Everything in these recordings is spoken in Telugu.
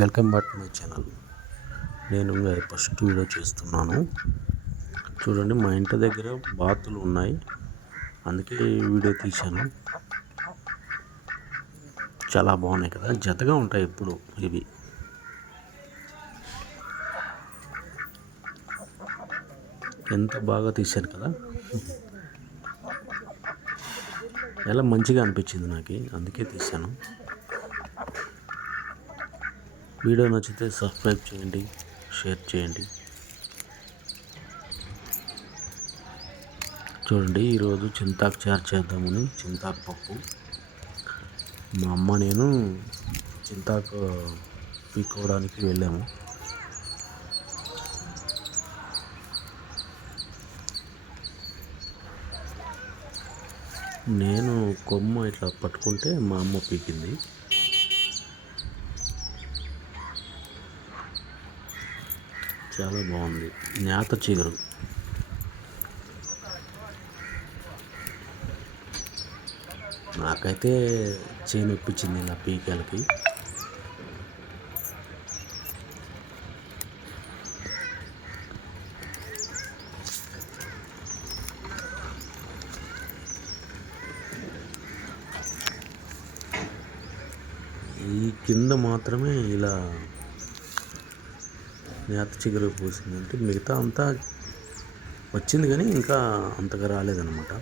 Welcome back to my channel. నేను ఫస్ట్ వీడియో చేస్తున్నాను. చూడండి, మా ఇంటి దగ్గర బాతులు ఉన్నాయి, అందుకే వీడియో తీశాను. చాలా బాగున్నాయి కదా, జతగా ఉంటాయి ఎప్పుడు ఇవి. ఎంత బాగా తీశాను కదా, ఎలా మంచిగా అనిపించింది నాకు, అందుకే తీశాను. వీడియో నచ్చితే సబ్స్క్రైబ్ చేయండి, షేర్ చేయండి. చూడండి, ఈరోజు చింతాకు చారు చేద్దామని చింతాకు పప్పు. మా అమ్మ నేను చింతాకు పీక్కోవడానికి వెళ్ళాము. నేను కొమ్మ ఇట్లా పట్టుకుంటే మా అమ్మ పీకింది. చాలా బాగుంది, నేత చిగురు. నాకైతే చేయి నొప్పించింది ఇలా పీకాలకి. ఈ కింద మాత్రమే ఇలా నేత చిగురు పూసింది, అంటే మిగతా అంతా వచ్చింది కానీ ఇంకా అంతగా రాలేదన్నమాట.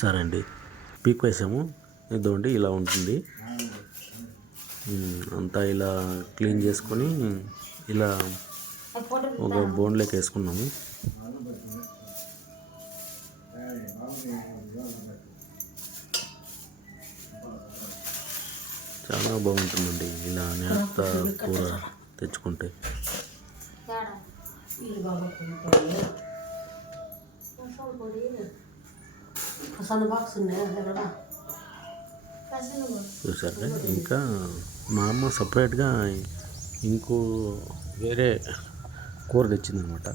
సరే అండి, పీక్ వేసాము. ఇదిగోండి ఇలా ఉంటుంది. అంతా ఇలా క్లీన్ చేసుకొని ఇలా ఒక బోన్లోకి వేసుకున్నాము. చాలా బాగుంటుందండి ఇలా నేత కూర తెచ్చుకుంటే. చూసారా, ఇంకా మా అమ్మ సపరేట్గా ఇంకో వేరే కూర తెచ్చిందనమాట.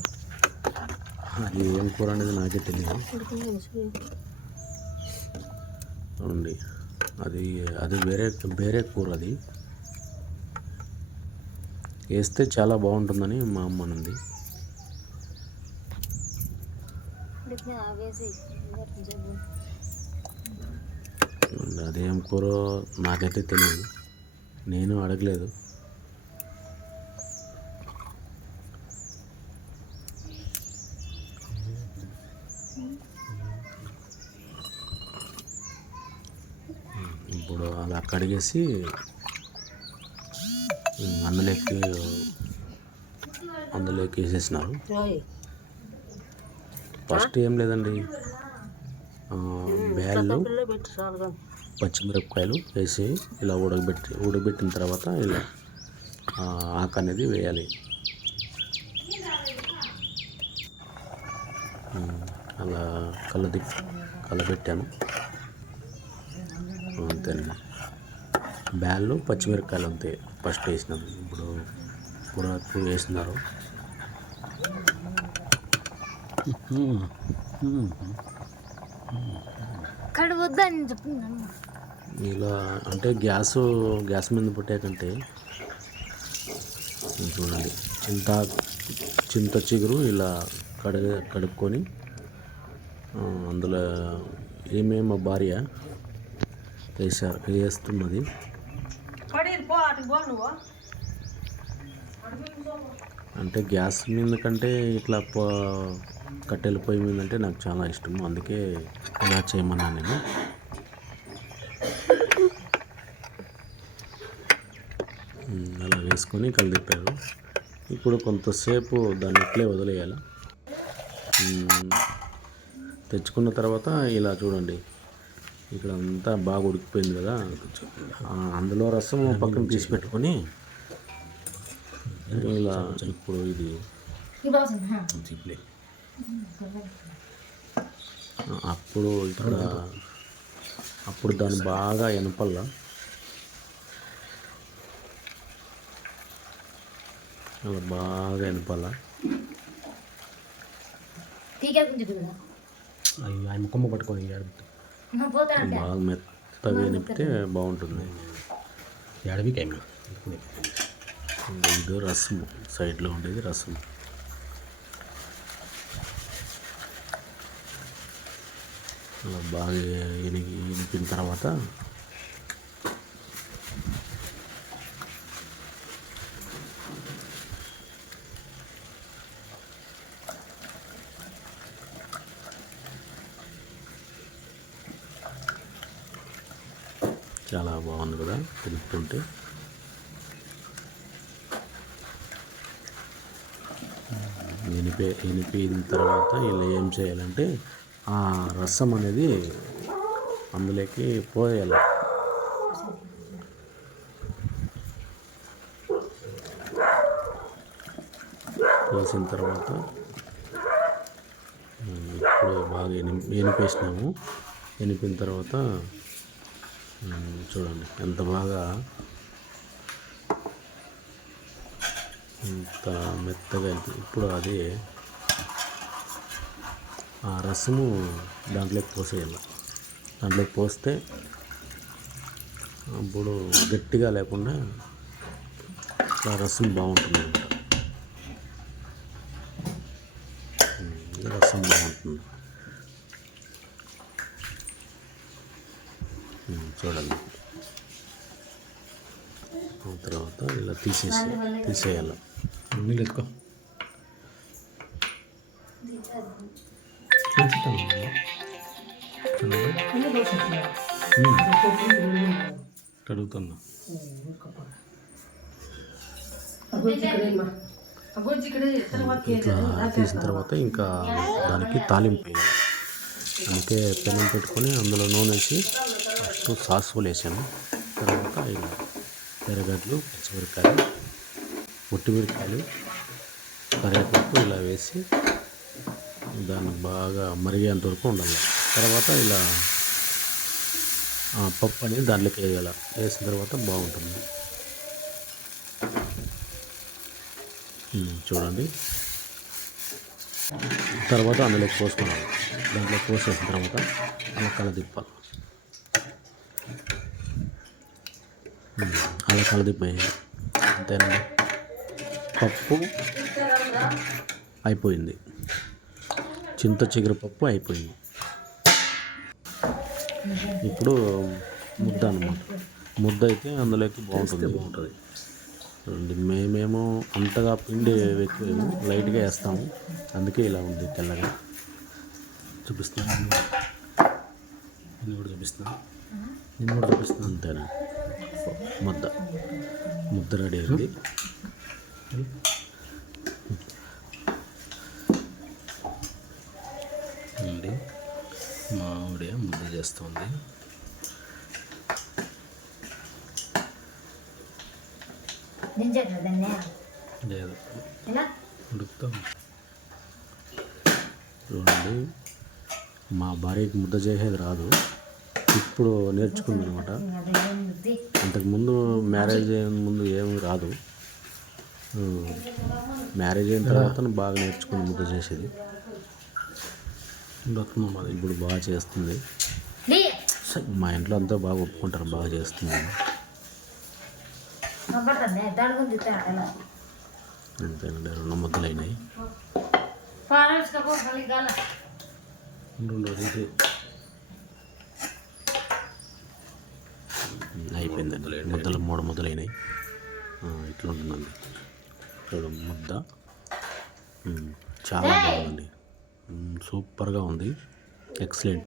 అది ఏం కూర అనేది నాకే తెలియదు. అవునండి, అది అది వేరే కూర. అది వేస్తే చాలా బాగుంటుందని మా అమ్మ అన్నది. అదేం కూర నాకైతే తెలియదు, నేను అడగలేదు. ఇప్పుడు అలా కడిగేసి అందులోకి వేసేసినారు. ఫస్ట్ ఏం లేదండి, బ్యాళ్ళు పచ్చిమిరపకాయలు వేసి ఇలా ఉడకబెట్టిన తర్వాత ఇలా ఆకు అనేది వేయాలి. అలా కలబెట్టాను అంతేనండి. బ్యాళ్ళు పచ్చిమిరపకాయలు అంతే ఫస్ట్ వేసినాము. ఇప్పుడు కూరకు వేసినారు. ఇలా అంటే గ్యాస్ మీద పెట్టే కంటే చూడండి, చింత చిగురు ఇలా కడుక్కొని అందులో ఏమేమో భార్య వేస్తున్నది. అంటే గ్యాస్ మీద కంటే ఇట్లా కట్టెల పొయ్యి మీద అంటే నాకు చాలా ఇష్టం, అందుకే ఇలా చేయమన్నాను నేను. అలా వేసుకొని కలిదిప్పారు. ఇప్పుడు కొంతసేపు దాన్ని ఇట్లే వదిలేయాలి. తెచ్చుకున్న తర్వాత ఇలా చూడండి, ఇక్కడ అంతా బాగా ఉడికిపోయింది కదా, అందులో రసం పక్కన తీసి పెట్టుకొని ఇలా ఇప్పుడు ఇది అప్పుడు దాన్ని బాగా ఎనపల్లా అలా బాగా ఎనపాల. అవి ఆయన ముఖమ్మ పట్టుకొని బాగా మెత్తగా ఎనిపితే బాగుంటుంది. ఎడవికి అయినా ఇది రసము, సైడ్లో ఉండేది రసం. అలా బాగా ఎనిపిన తర్వాత చాలా బాగుంది కదా తింటుంటే. ఎనిపిన తర్వాత ఇలా ఏం చేయాలంటే ఆ రసం అనేది అందులోకి పోయాలి. పోసిన తర్వాత ఇప్పుడు బాగా ఎనిపేసినాము. ఎనిపిన తర్వాత చూడండి ఎంత బాగా ఇంత మెత్తగా. ఇప్పుడు అది ఆ రసము దాంట్లోకి పోసేయాలి. దాంట్లోకి పోస్తే అప్పుడు గట్టిగా లేకుండా ఆ రసం బాగుంటుంది అన్నమాట. రసం బాగుంటుంది చూడండి. తర్వాత ఇలా తీసేయాలి. నీళ్ళు ఎత్తుకో. కడుగుతున్నా. ఇట్లా తీసిన తర్వాత ఇంకా దానికి తాలింపు వేయాలి. అందుకే పెనం పెట్టుకొని అందులో నూనె వేసి ఫస్ట్ సాసులు వేసాను. తర్వాత ఇలా ఎర్రగడ్డలు, పచ్చిమిరపకాయలు, పొట్టిమిరపకాయలు, కరివేపాకు ఇలా వేసి దాన్ని బాగా మరిగేంత వరకు ఉండాలి. తర్వాత ఇలా పప్పు అనేది దాంట్లోకి వేయాలి. వేసిన తర్వాత బాగుంటుంది. చూడండి. తర్వాత అందులోకి పోసుకోవాలి. దాంట్లో పోసేసిన తర్వాత అలా కలదిప్పాలి. అలా కలదిప్పేయాలి. అంతేనండి, పప్పు అయిపోయింది. చింత చిగురు పప్పు అయిపోయింది. ఇప్పుడు ముద్ద అన్నమాట. ముద్ద అయితే అందులోకి బాగుంటుంది. మేమేమో అంతగా పిండి ఎక్కువేమో లైట్గా వేస్తాము. అందుకే ఇలా ఉంది తెల్లగా. చూపిస్తాను, నేను కూడా చూపిస్తాను. అంతేనా, ముద్ద రెడీ అయింది. అండి మా ఆవిడ ముద్ద చేస్తుంది. లేదు, ఉడుకుతాం. చూడండి, మా భార్యకి ముద్ద చేసేది రాదు. ఇప్పుడు నేర్చుకుంది అనమాట. అంతకుముందు మ్యారేజ్ అయిన ముందు ఏమి రాదు. మ్యారేజ్ అయిన తర్వాత బాగా నేర్చుకుంది ముద్ద చేసేది. అది ఇప్పుడు బాగా చేస్తుంది. మా ఇంట్లో అంతా బాగా ఒప్పుకుంటారు, బాగా చేస్తుంది. అంతేనండి, 2 ముద్దలు అయినాయి. అయిపోయిందండి, ముద్దలు 3 ముద్దలు అయినాయి. ఇట్లా ఉంటుందండి. చూడండి ముద్ద చాలా బాగుందండి. సూపర్గా ఉంది. ఎక్సలెంట్.